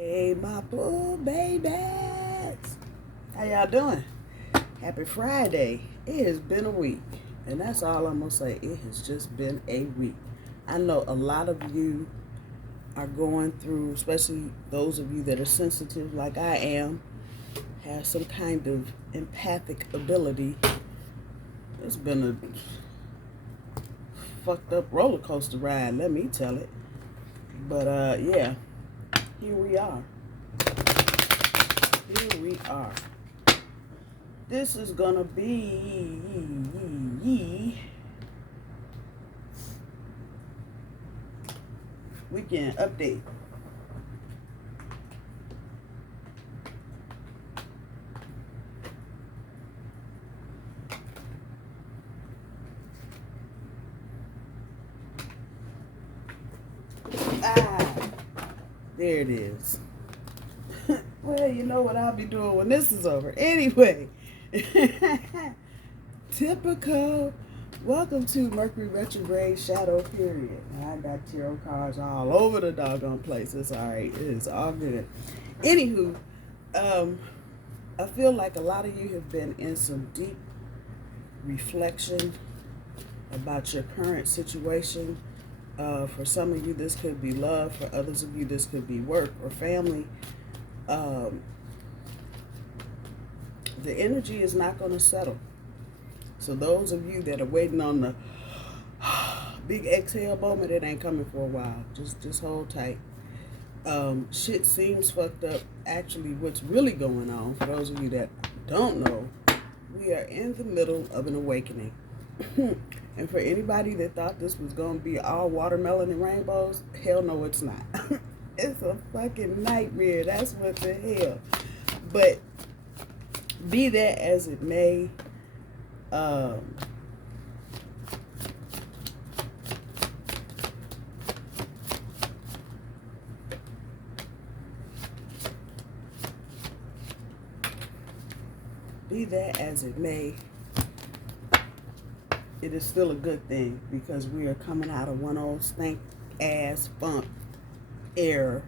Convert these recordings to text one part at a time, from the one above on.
Hey, my boo babies. How y'all doing? Happy Friday. It has been a week. And that's all I'm going to say. It has just been a week. I know a lot of you are going through, especially those of you that are sensitive like I am, have some kind of empathic ability. It's been a fucked up roller coaster ride, let me tell it. But yeah, here we are. Here we are. This is gonna be weekend update. There it is. Well, you know what I'll be doing when this is over. Anyway, typical. Welcome to Mercury retrograde shadow period. I got tarot cards all over the doggone place. It's all right. It is all good. Anywho, I feel like a lot of you have been in some deep reflection about your current situation. For some of you, this could be love. For others of you, this could be work or family. The energy is not going to settle. So those of you that are waiting on the big exhale moment, it ain't coming for a while. Just hold tight. Shit seems fucked up. Actually, what's really going on, for those of you that don't know, we are in the middle of an awakening. And for anybody that thought this was going to be all watermelon and rainbows, hell no, it's not. It's a fucking nightmare. That's what the hell. But be that as it may, be that as it may, it is still a good thing because we are coming out of one old stank ass funk era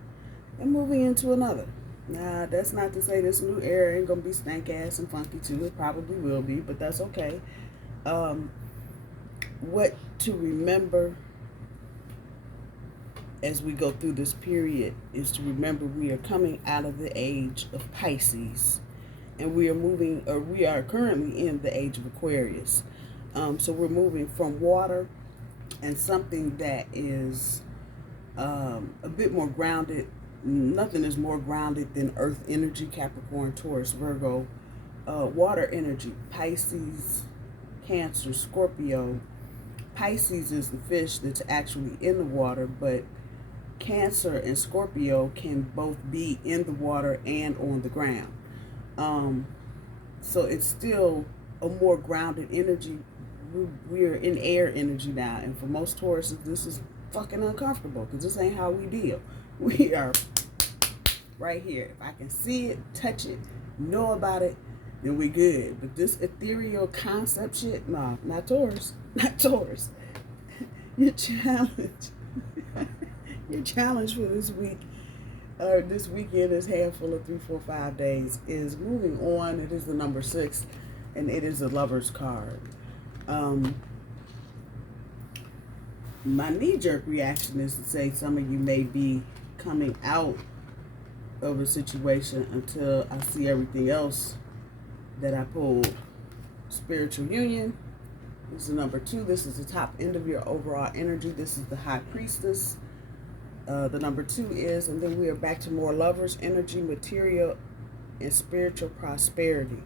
and moving into another. Now, that's not to say this new era ain't gonna be stank ass and funky too. It probably will be, but that's okay. What to remember as we go through this period is to remember we are coming out of the age of Pisces, and we are currently in the age of Aquarius. So we're moving from water and something that is a bit more grounded. Nothing is more grounded than earth energy, Capricorn, Taurus, Virgo, water energy, Pisces, Cancer, Scorpio. Pisces is the fish that's actually in the water, but Cancer and Scorpio can both be in the water and on the ground. So it's still a more grounded energy. We're in air energy now, and for most Tauruses, this is fucking uncomfortable because this ain't how we deal. We are right here. If I can see it, touch it, know about it, then we good. But this ethereal concept shit, nah, not Taurus. Not Taurus. Your challenge. Your challenge for this week, this weekend, this handful of 3, 4, 5 days is moving on. It is the number 6, and it is the Lover's card. My knee-jerk reaction is to say some of you may be coming out of a situation until I see everything else that I pulled. Spiritual union. This is the number 2. This is the top end of your overall energy. This is the High Priestess. The number 2 is, and then we are back to more Lovers energy, material, and spiritual prosperity.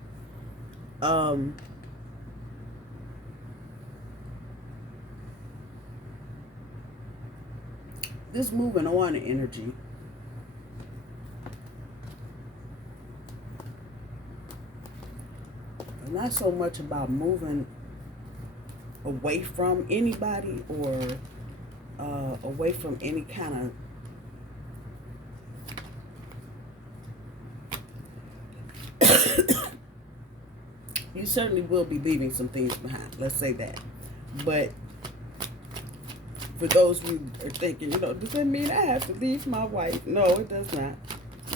This moving on energy not so much about moving away from anybody or away from any kind of you certainly will be leaving some things behind, let's say that. But for those who are thinking, does that mean I have to leave my wife? No, it does not.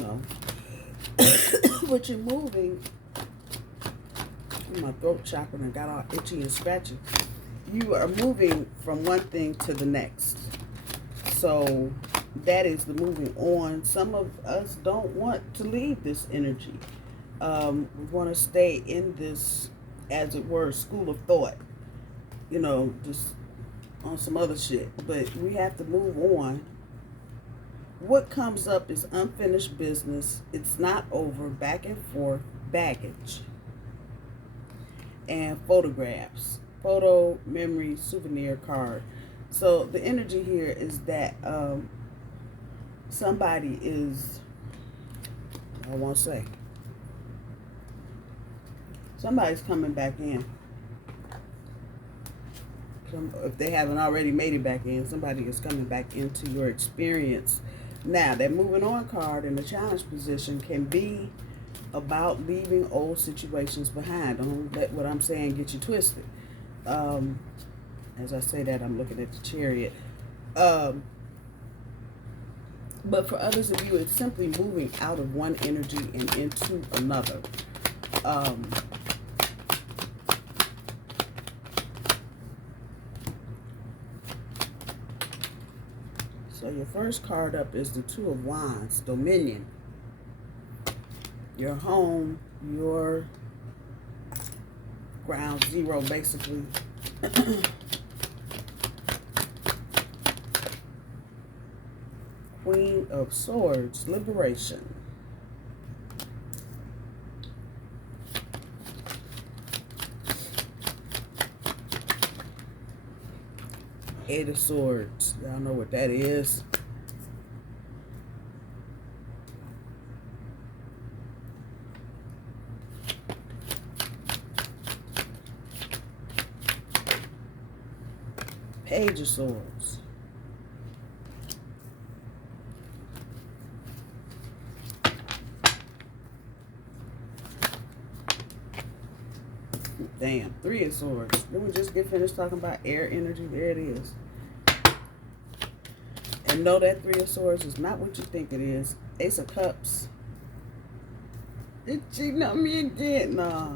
No. But you're moving. My throat chakra and got all itchy and scratchy. You are moving from one thing to the next. So that is the moving on. Some of us don't want to leave this energy. We want to stay in this, as it were, school of thought. You know, just on some other shit. But we have to move on. What comes up is unfinished business. It's not over. Back and forth. Baggage. And photographs. Photo, memory, souvenir card. So the energy here is that somebody is, I won't say, somebody's coming back in. If they haven't already made it back in, somebody is coming back into your experience. Now, that moving on card in the challenge position can be about leaving old situations behind. Don't let what I'm saying get you twisted. As I say that, I'm looking at the Chariot. But for others of you, it's simply moving out of one energy and into another. So your first card up is the Two of Wands, Dominion. Your home, your ground zero, basically. Queen of Swords, liberation. Eight of Swords. Y'all know what that is. Page of Swords. Damn, Three of Swords. Didn't we just get finished talking about air energy? There it is. And know that Three of Swords is not what you think it is. Ace of Cups. It's cheating on me again. Nah,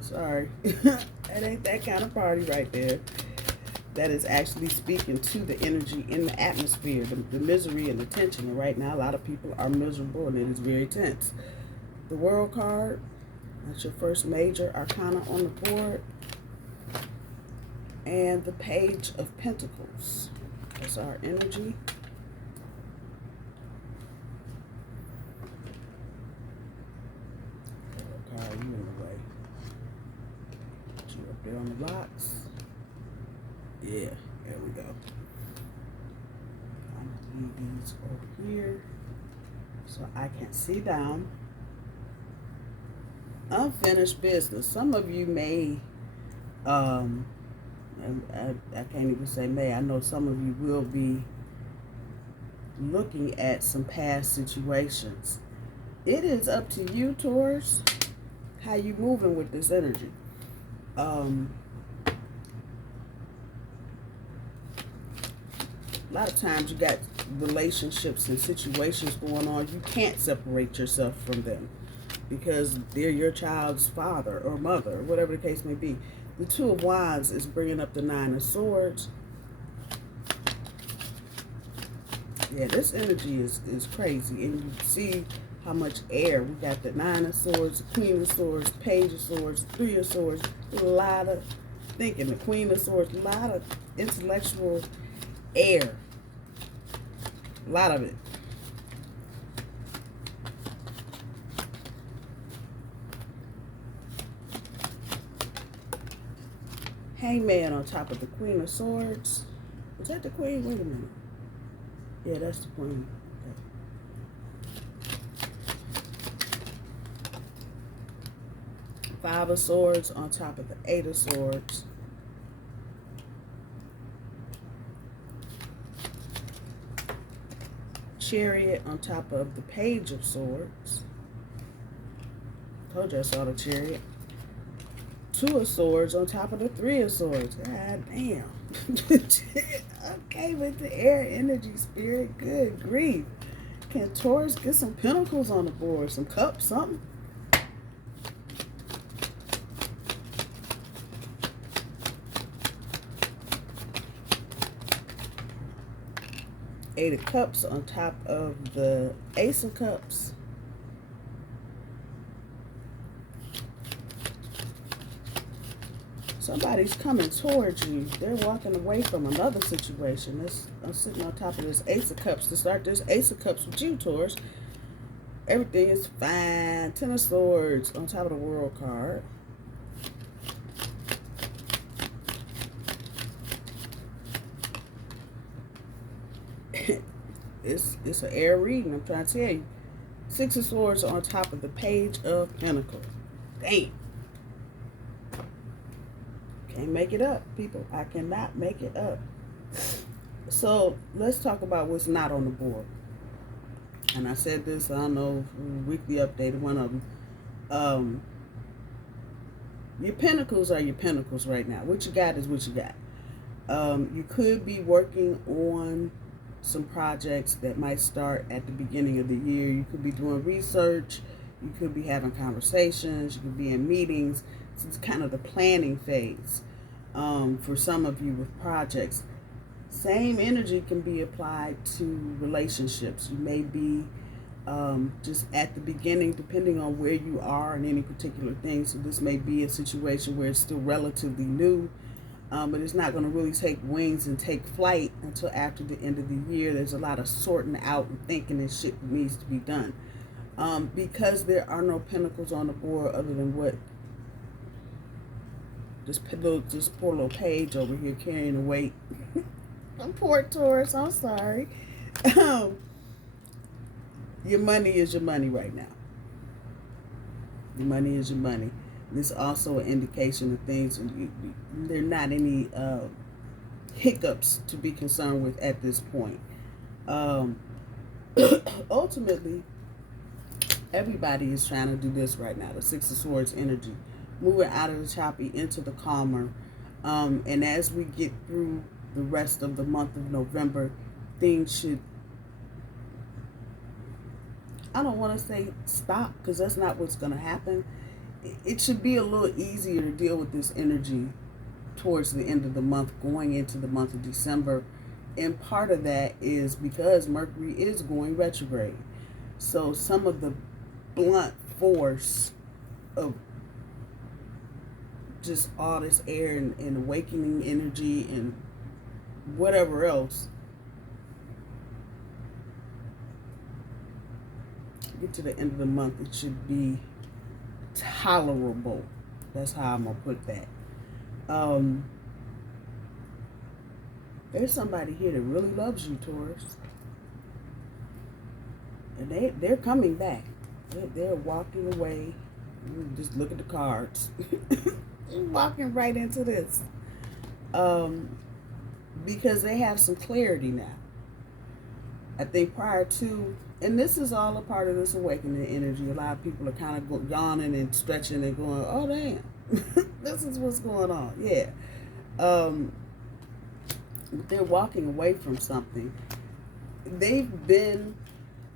sorry. That ain't that kind of party right there. That is actually speaking to the energy in the atmosphere, the misery and the tension. And right now, a lot of people are miserable and it is very tense. The World card. That's your first major arcana on the board. And the Page of Pentacles. That's our energy. Card, you in the way. Put you up there on the box. Yeah, there we go. I'm going to leave these over here so I can see them. Unfinished business. Some of you may, I can't even say may, I know some of you will be looking at some past situations. It is up to you, Taurus, how you moving with this energy. A lot of times you got relationships and situations going on. You can't separate yourself from them, because they're your child's father or mother, or whatever the case may be. The Two of Wands is bringing up the Nine of Swords. Yeah, this energy is crazy. And you see how much air. We got the Nine of Swords, Queen of Swords, Page of Swords, Three of Swords. A lot of thinking. The Queen of Swords, a lot of intellectual air. A lot of it. Hangman on top of the Queen of Swords. Is that the Queen? Wait a minute. Yeah, that's the Queen. Okay. Five of Swords on top of the Eight of Swords. Chariot on top of the Page of Swords. Told you I saw the Chariot. Two of Swords on top of the Three of Swords. God damn. Okay, with the air energy, spirit, good grief. Can Taurus get some pentacles on the board? Some cups, something? Eight of Cups on top of the Ace of Cups. Somebody's coming towards you. They're walking away from another situation. I'm sitting on top of this Ace of Cups. To start this Ace of Cups with you, Taurus, everything is fine. Ten of Swords on top of the World card. It's an air reading, I'm trying to tell you. Six of Swords on top of the Page of Pentacles. Damn. Can't make it up, people. I cannot make it up. So let's talk about what's not on the board. And I said this, I don't know, weekly update, one of them. Your pentacles are your pentacles right now. What you got is what you got. You could be working on some projects that might start at the beginning of the year. You could be doing research. You could be having conversations. You could be in meetings. It's kind of the planning phase for some of you with projects. Same energy can be applied to relationships. You may be just at the beginning, depending on where you are in any particular thing. So this may be a situation where it's still relatively new, but it's not going to really take wings and take flight until after the end of the year. There's a lot of sorting out and thinking and shit that needs to be done. Because there are no pentacles on the board other than what this poor little page over here carrying the weight. Poor Taurus, I'm sorry. Your money is your money right now. Your money is your money. This is also an indication of things. There are not any hiccups to be concerned with at this point. Ultimately, everybody is trying to do this right now. The Six of Swords energy. Moving out of the choppy into the calmer. And as we get through the rest of the month of November, things should, I don't want to say stop, because that's not what's going to happen. It should be a little easier to deal with this energy towards the end of the month, going into the month of December. And part of that is because Mercury is going retrograde. So some of the blunt force of just all this air and awakening energy and whatever else, get to the end of the month, it should be tolerable. That's how I'm gonna put that. There's somebody here that really loves you, Taurus, and they're coming back. They're walking away. Just look at the cards. Walking right into this, because they have some clarity now. I think prior to, and this is all a part of this awakening energy. A lot of people are kind of yawning and stretching and going, "Oh damn, this is what's going on." Yeah, they're walking away from something. They've been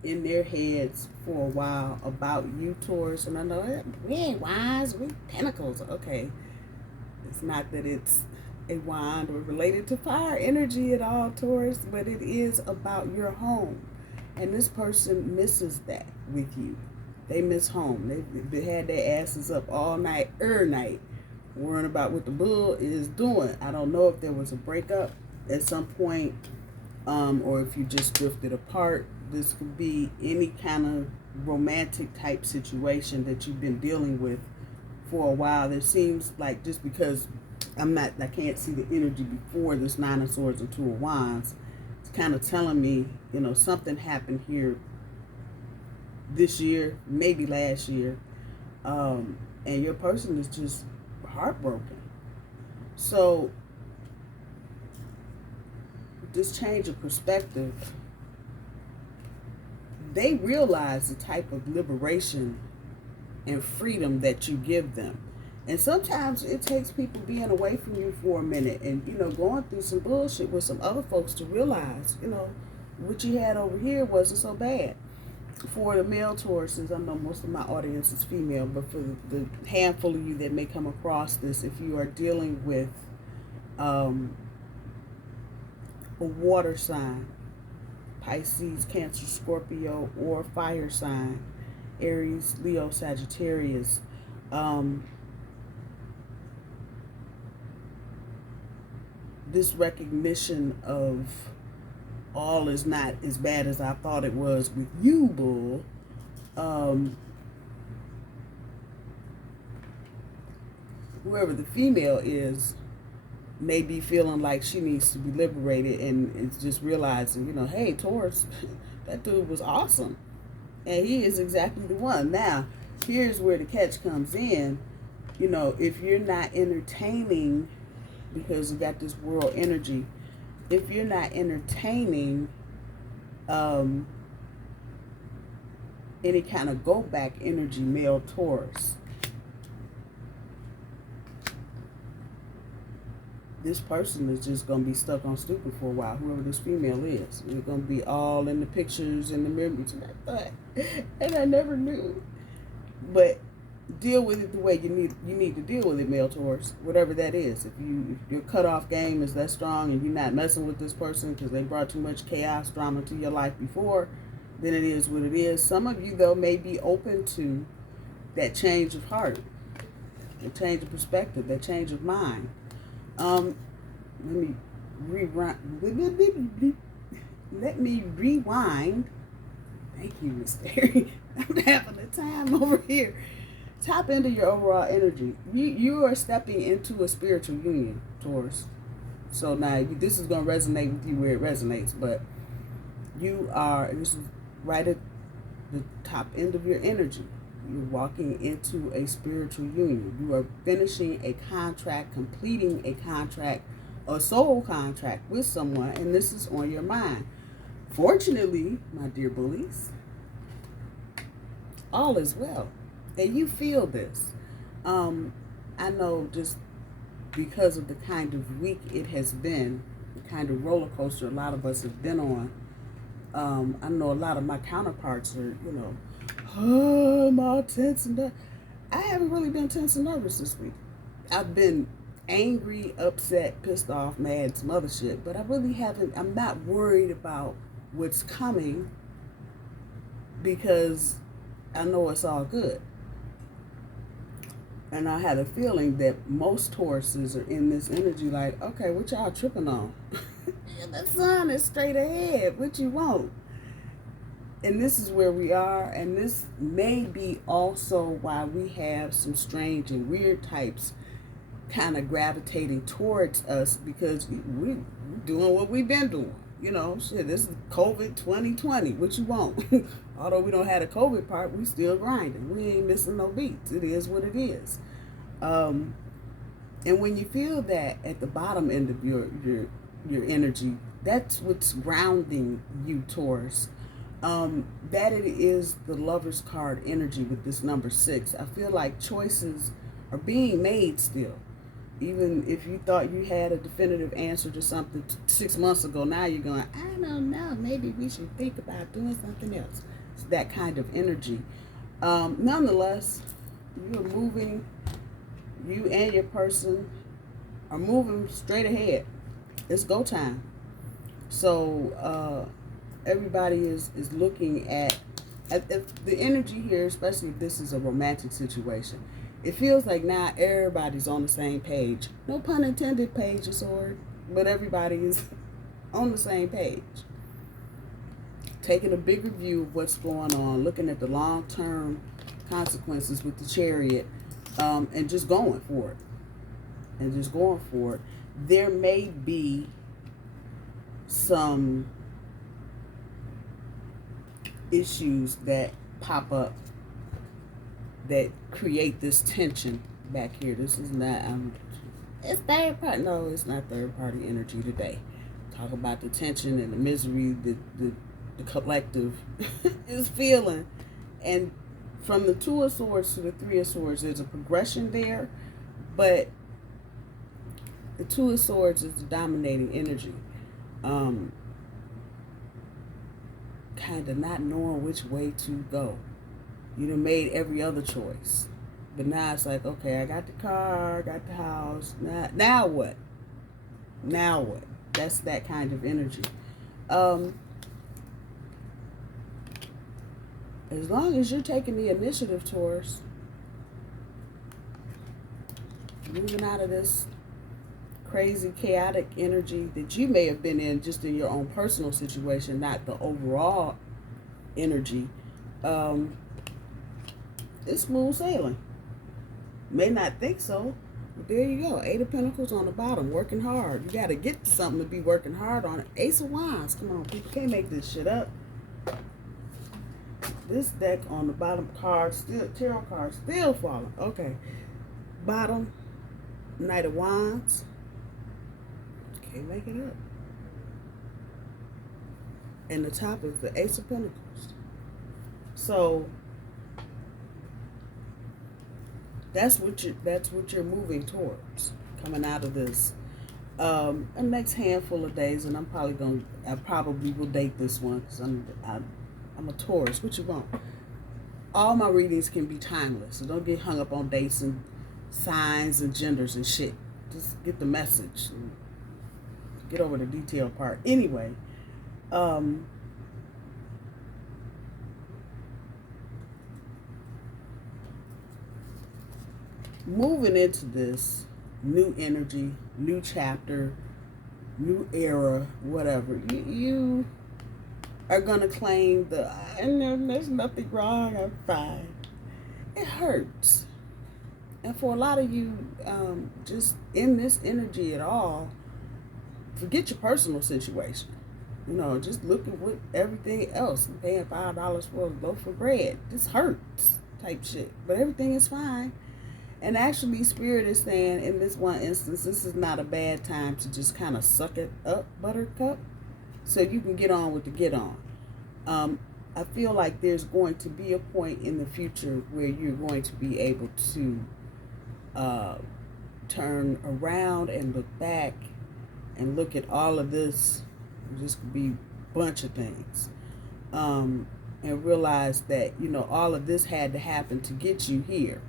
in their heads for a while about you, Taurus, and I know we ain't wise, we pentacles. Okay, it's not that it's a wand or related to fire energy at all, Taurus, but it is about your home, and this person misses that with you. They miss home. They had their asses up all night, worrying about what the bull is doing. I don't know if there was a breakup at some point, or if you just drifted apart. This could be any kind of romantic type situation that you've been dealing with for a while. There seems like, just because I can't see the energy before this Nine of Swords and Two of Wands, it's kind of telling me, something happened here this year, maybe last year, and your person is just heartbroken. So this change of perspective, they realize the type of liberation and freedom that you give them. And sometimes it takes people being away from you for a minute and, going through some bullshit with some other folks to realize, what you had over here wasn't so bad. For the male Tauruses, I know most of my audience is female, but for the handful of you that may come across this, if you are dealing with a water sign, Pisces, Cancer, Scorpio, or fire sign, Aries, Leo, Sagittarius, this recognition of all is not as bad as I thought it was with you, bull. Whoever the female is may be feeling like she needs to be liberated, and it's just realizing, you know, hey, Taurus, that dude was awesome. And he is exactly the one. Now, here's where the catch comes in. You know, if you're not entertaining, because you got this world energy, if you're not entertaining any kind of go back energy, male Taurus, this person is just going to be stuck on stupid for a while, whoever this female is. You're going to be all in the pictures and the memories, and I thought, and I never knew. But deal with it the way you need to deal with it, male Taurus, whatever that is. If your cutoff game is that strong and you're not messing with this person because they brought too much chaos, drama to your life before, then it is what it is. Some of you, though, may be open to that change of heart, that change of perspective, that change of mind. Let me rewind. Thank you, Miss Terry. I'm having a time over here. Tap into your overall energy. You are stepping into a spiritual union, Taurus. So now this is going to resonate with you where it resonates, but this is right at the top end of your energy. You're walking into a spiritual union. You are finishing a contract, completing a contract, a soul contract with someone, and this is on your mind. Fortunately, my dear bullies, all is well. And you feel this. I know just because of the kind of week it has been, the kind of roller coaster a lot of us have been on. I know a lot of my counterparts are, you know, I'm all tense and nervous. I haven't really been tense and nervous this week. I've been angry, upset, pissed off, mad, some other shit, but I really haven't. I'm not worried about what's coming because I know it's all good. And I had a feeling that most Tauruses are in this energy like, okay, what y'all tripping on? The sun is straight ahead. What you want? And this is where we are, and this may be also why we have some strange and weird types kind of gravitating towards us, because we're doing what we've been doing. You know, shit, this is COVID 2020. What you want? Although we don't have the COVID part, we still grinding. We ain't missing no beats. It is what it is. And when you feel that at the bottom end of your energy, that's what's grounding you, Taurus. That it is the Lover's card energy with this number 6. I feel like choices are being made still. Even if you thought you had a definitive answer to something 6 months ago, now you're going, I don't know, maybe we should think about doing something else. It's that kind of energy. Nonetheless, you're moving, you and your person are moving straight ahead. It's go time. So everybody is looking at the energy here, especially if this is a romantic situation. It feels like now everybody's on the same page. No pun intended, Page of Swords, but everybody is on the same page. Taking a bigger view of what's going on, looking at the long-term consequences with the Chariot, and just going for it. There may be some issues that pop up that create this tension back here. This is not, it's third party. No, it's not third party energy today. Talk about the tension and the misery that the collective is feeling. And from the 2 of Swords to the 3 of Swords, there's a progression there, but the 2 of Swords is the dominating energy. kind of not knowing which way to go. You done made every other choice. But now it's like, okay, I got the car, I got the house. Now what? Now what? That's that kind of energy. As long as you're taking the initiative, Taurus, moving out of this crazy, chaotic energy that you may have been in just in your own personal situation, not the overall energy, it's smooth sailing. May not think so, but there you go. 8 of Pentacles on the bottom, working hard. You got to get something to be working hard on it. Ace of Wands, come on, people can't make this shit up. This deck on the bottom card, still tarot card, still falling. Okay, bottom, Knight of Wands. Can't make it up. And the top is the Ace of Pentacles. So that's what you're moving towards, coming out of this. The next handful of days, and I probably will date this one because I'm a Taurus. What you want? All my readings can be timeless, so don't get hung up on dates and signs and genders and shit. Just get the message. And get over the detail part. Anyway, moving into this new energy, new chapter, new era, whatever, you are going to claim and there's nothing wrong, I'm fine. It hurts. And for a lot of you, just in this energy at all, forget your personal situation. You know, just look at what everything else, paying $5 for a loaf of bread, this hurts type shit. But everything is fine. And actually, Spirit is saying, in this one instance, this is not a bad time to just kind of suck it up, Buttercup, so you can get on with the get on. I feel like there's going to be a point in the future where you're going to be able to turn around and look back and look at all of this. This could be a bunch of things. And realize that, you know, all of this had to happen to get you here.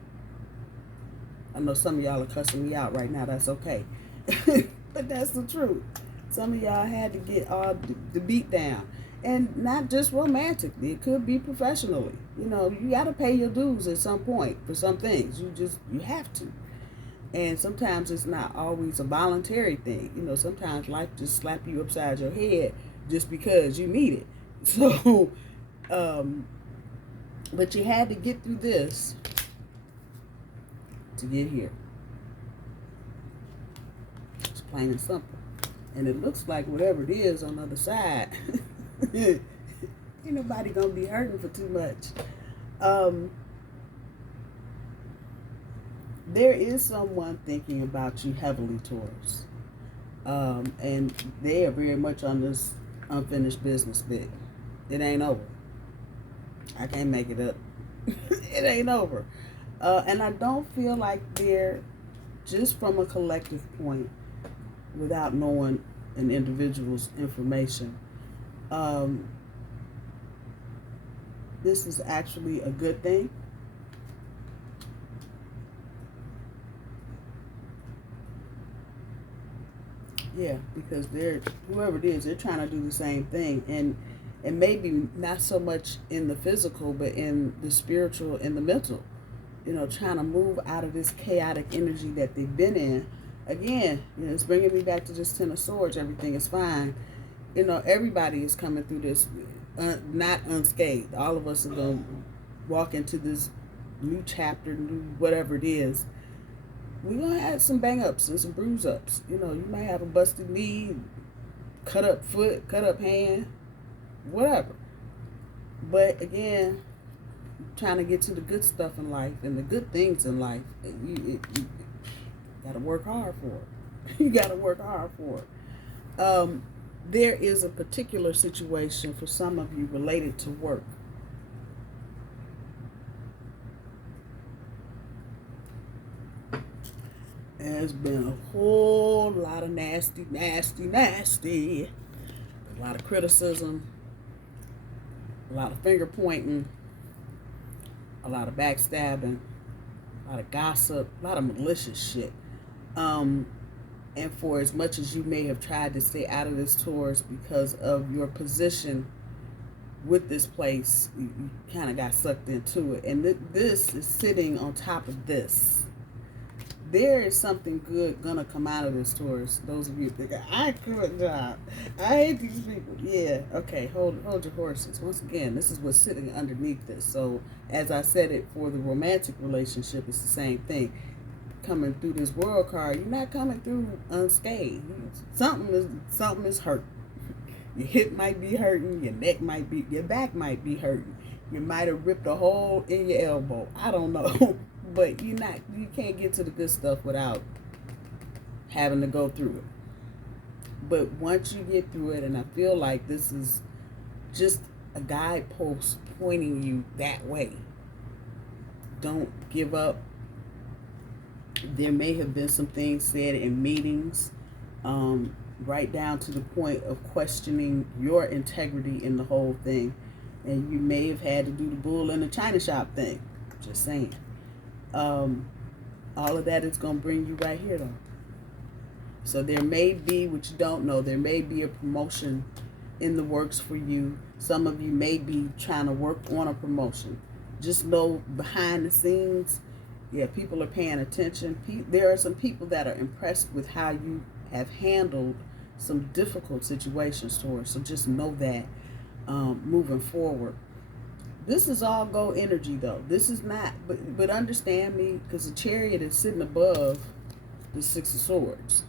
I know some of y'all are cussing me out right now. That's okay. But that's the truth. Some of y'all had to get all the beat down. And not just romantically. It could be professionally. You know, you got to pay your dues at some point for some things. You have to. And sometimes it's not always a voluntary thing. You know, sometimes life just slap you upside your head just because you need it. So, but you had to get through this to get here. It's plain and simple. And it looks like whatever it is on the other side, ain't nobody gonna be hurting for too much. There is someone thinking about you heavily, Taurus. And they are very much on this unfinished business bit. It ain't over. I can't make it up. It ain't over. And I don't feel like they're, just from a collective point, without knowing an individual's information, this is actually a good thing. Yeah, because whoever it is, they're trying to do the same thing, and maybe not so much in the physical, but in the spiritual and the mental. You know, trying to move out of this chaotic energy that they've been in. Again, you know, it's bringing me back to this Ten of Swords. Everything is fine. You know, everybody is coming through this not unscathed. All of us are going to walk into this new chapter, new whatever it is. We're going to have some bang-ups and some bruise-ups. You know, you might have a busted knee, cut up foot, cut up hand, whatever. But again, trying to get to the good stuff in life and the good things in life, you got to work hard for it. You got to work hard for it. There is a particular situation for some of you related to work. There's been a whole lot of nasty, a lot of criticism, a lot of finger pointing, a lot of backstabbing, a lot of gossip, a lot of malicious shit. And for as much as you may have tried to stay out of this, Taurus, because of your position with this place, you kind of got sucked into it. And this is sitting on top of this. There is something good gonna come out of this, Taurus. Those of you think I couldn't job, I hate these people. Yeah, okay, hold your horses. Once again, this is what's sitting underneath this. So as I said it for the romantic relationship, it's the same thing. Coming through this world card, you're not coming through unscathed. Something is hurt. Your hip might be hurting, your neck might be, your back might be hurting. You might have ripped a hole in your elbow. I don't know. But you can't get to the good stuff without having to go through it. But once you get through it, and I feel like this is just a guidepost pointing you that way. Don't give up. There may have been some things said in meetings, right down to the point of questioning your integrity in the whole thing. And you may have had to do the bull in the china shop thing. Just saying. All of that is going to bring you right here, though. So there may be, what you don't know, there may be a promotion in the works for you. Some of you may be trying to work on a promotion. Just know behind the scenes, yeah, people are paying attention. There are some people that are impressed with how you have handled some difficult situations, Taurus. So just know that moving forward. This is all go energy, though. This is not, but understand me, because the Chariot is sitting above the Six of Swords.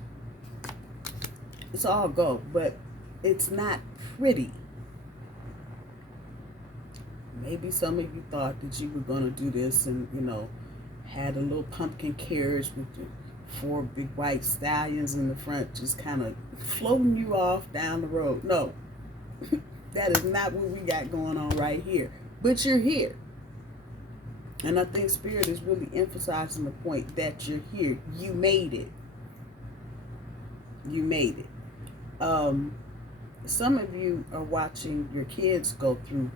It's all go, but it's not pretty. Maybe some of you thought that you were going to do this and, had a little pumpkin carriage with the 4 big white stallions in the front, just kind of floating you off down the road. No, that is not what we got going on right here. But you're here. And I think Spirit is really emphasizing the point that you're here. You made it. You made it. Some of you are watching your kids go through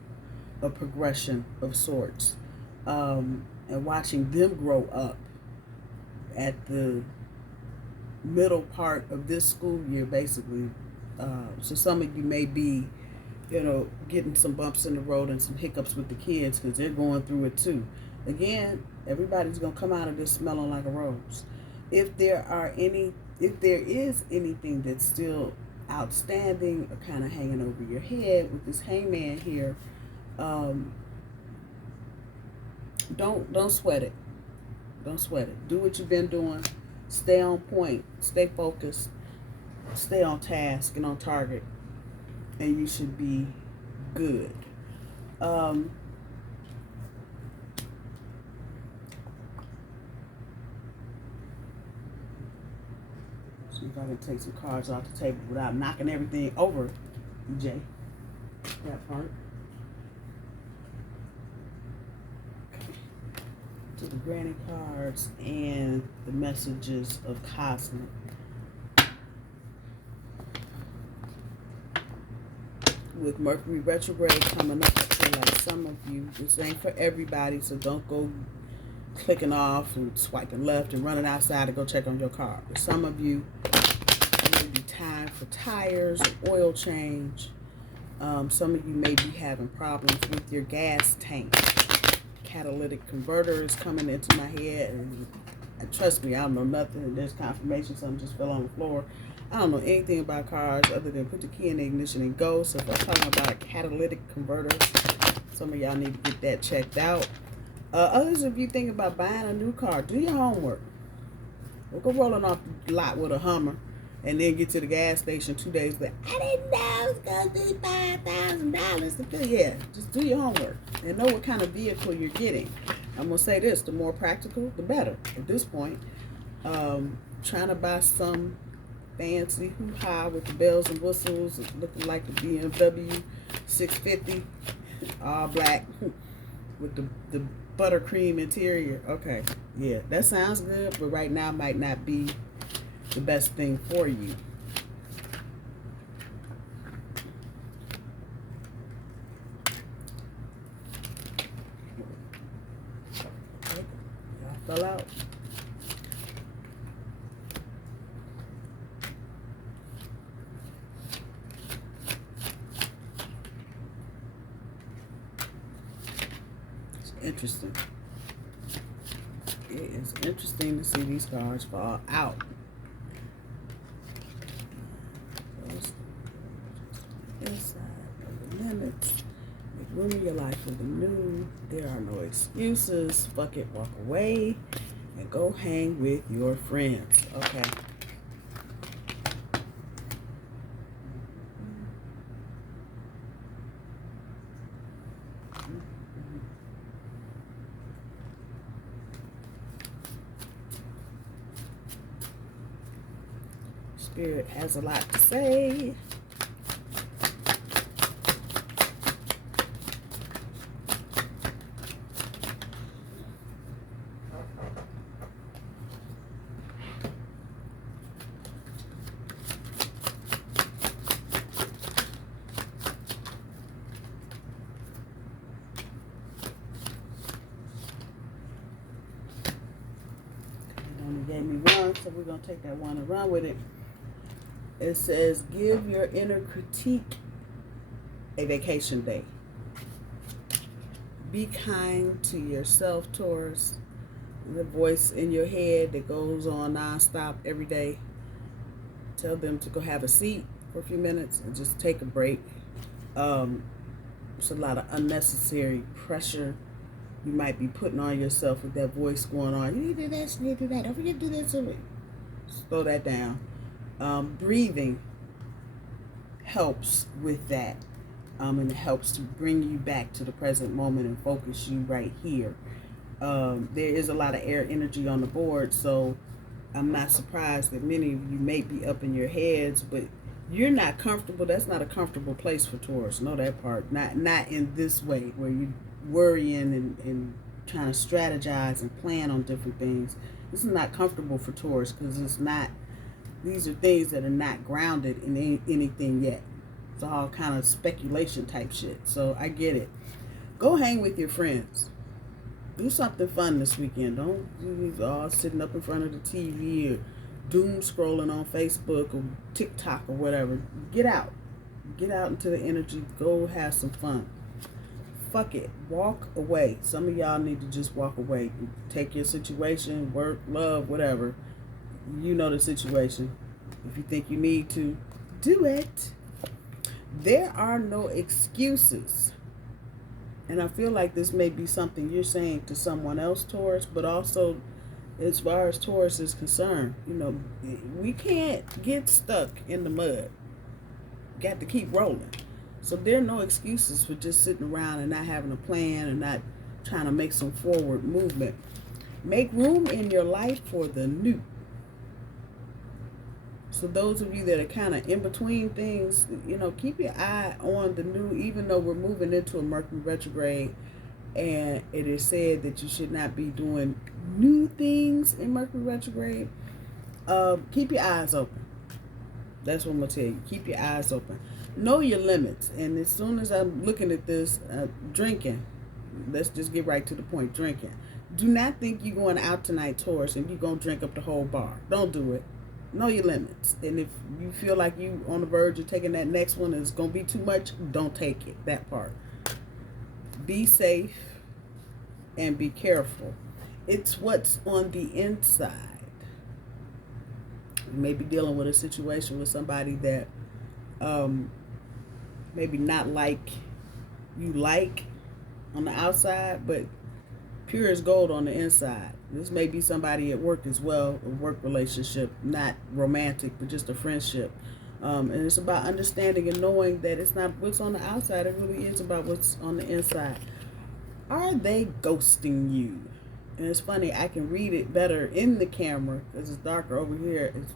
a progression of sorts. And watching them grow up at the middle part of this school year, basically. So some of you may be getting some bumps in the road and some hiccups with the kids because they're going through it too. Again, everybody's going to come out of this smelling like a rose. If there is anything that's still outstanding or kind of hanging over your head with this hangman here, don't sweat it. Don't sweat it. Do what you've been doing. Stay on point. Stay focused. Stay on task and on target. And you should be good. See if I can take some cards off the table without knocking everything over, EJ. That part. Okay. To the granny cards and the messages of cosmic. With Mercury retrograde coming up, I feel like some of you, this ain't for everybody, so don't go clicking off and swiping left and running outside to go check on your car. But some of you, it may be time for tires or oil change. Some of you may be having problems with your gas tank. Catalytic converter is coming into my head, and trust me, I don't know nothing. There's confirmation, something just fell on the floor. I don't know anything about cars other than put the key in the ignition and go. So if I'm talking about a catalytic converter, some of y'all need to get that checked out. Others of you thinking about buying a new car, do your homework. Don't go rolling off the lot with a Hummer and then get to the gas station 2 days later. I didn't know it was going to be $5,000. Yeah, just do your homework and know what kind of vehicle you're getting. I'm going to say this, the more practical, the better at this point. Trying to buy some fancy hoo-ha with the bells and whistles, looking like the BMW 650, all black with the buttercream interior. Okay, yeah, that sounds good, but right now might not be the best thing for you. fell out. It's interesting. It is interesting to see these cards fall out. Inside of the limits. Make room in your life for the new. There are no excuses. Fuck it. Walk away and go hang with your friends. Okay. Spirit has a lot to say. Gave me one, so we're going to take that one and run with it. It says, give your inner critique a vacation day. Be kind to yourself, Taurus. The voice in your head that goes on nonstop every day. Tell them to go have a seat for a few minutes and just take a break. It's a lot of unnecessary pressure you might be putting on yourself with that voice going on. You need to do this, you need to do that. Don't forget to do this. Slow that down. Breathing helps with that. And it helps to bring you back to the present moment and focus you right here. There is a lot of air energy on the board, so I'm not surprised that many of you may be up in your heads, but you're not comfortable. That's not a comfortable place for Taurus. Know that part. Not in this way where you worrying and trying to strategize and plan on different things. This is not comfortable for Taurus because it's not, these are things that are not grounded in anything yet. It's all kind of speculation type shit. So I get it. Go hang with your friends. Do something fun this weekend. Don't be all sitting up in front of the TV or doom scrolling on Facebook or TikTok or whatever. Get out. Get out into the energy. Go have some fun. Fuck it. Walk away. Some of y'all need to just walk away. Take your situation, work, love, whatever. You know the situation. If you think you need to, do it. There are no excuses. And I feel like this may be something you're saying to someone else, Taurus, but also as far as Taurus is concerned, you know, we can't get stuck in the mud. Got to keep rolling. So there are no excuses for just sitting around and not having a plan and not trying to make some forward movement. Make room in your life for the new. So those of you that are kind of in between things, you know, keep your eye on the new, even though we're moving into a Mercury retrograde and it is said that you should not be doing new things in Mercury retrograde. Keep your eyes open. That's what I'm going to tell you. Keep your eyes open. Know your limits. And as soon as I'm looking at this, drinking, let's just get right to the point, drinking. Do not think you're going out tonight, Taurus, and you're going to drink up the whole bar. Don't do it. Know your limits. And if you feel like you on the verge of taking that next one and it's going to be too much, don't take it, that part. Be safe and be careful. It's what's on the inside. You may be dealing with a situation with somebody that maybe not like you like on the outside, but pure as gold on the inside. This may be somebody at work as well, a work relationship, not romantic, but just a friendship. And it's about understanding and knowing that it's not what's on the outside, it really is about what's on the inside. Are they ghosting you? And it's funny, I can read it better in the camera because it's darker over here. It's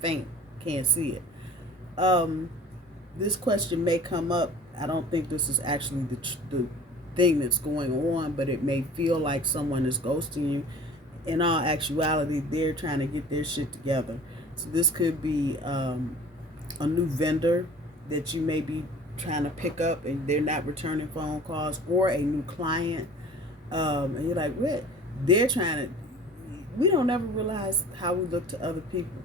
faint, can't see it. This question may come up. I don't think this is actually the thing that's going on, but it may feel like someone is ghosting you. In all actuality, they're trying to get their shit together. So this could be a new vendor that you may be trying to pick up and they're not returning phone calls, or a new client, and you're like, what? They're trying to, we don't ever realize how we look to other people.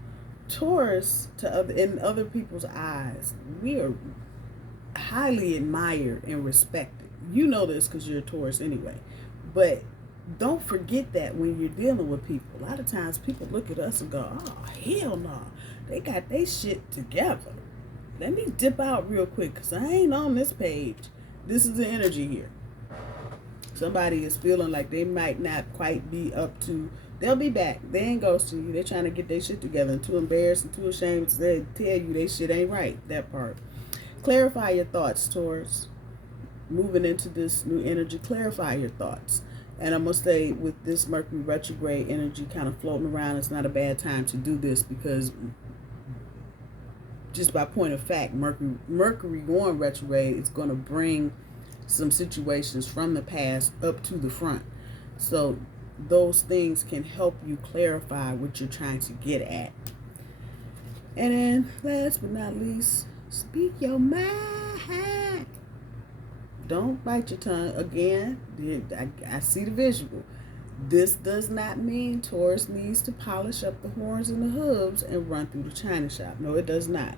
Taurus, in other people's eyes, we are highly admired and respected. You know this because you're a Taurus anyway. But don't forget that when you're dealing with people. A lot of times people look at us and go, oh, hell no. They got their shit together. Let me dip out real quick because I ain't on this page. This is the energy here. Somebody is feeling like they might not quite be up to, they'll be back. They ain't ghosting you. They're trying to get their shit together and too embarrassed and too ashamed to tell you they shit ain't right. That part. Clarify your thoughts, Taurus. Moving into this new energy, clarify your thoughts. And I'm going to say with this Mercury retrograde energy kind of floating around, it's not a bad time to do this because just by point of fact, Mercury going retrograde is going to bring some situations from the past up to the front. So those things can help you clarify what you're trying to get at. And then last but not least, speak your mind. Don't bite your tongue. Again, I see the visual. This does not mean Taurus needs to polish up the horns and the hooves and run through the china shop. No, it does not.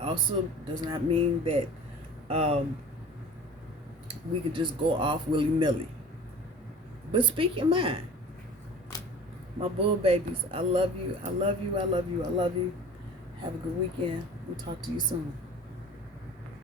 Also does not mean that we could just go off willy-nilly. But speak your mind. My bull babies, I love you. I love you. I love you. I love you. Have a good weekend. We'll talk to you soon.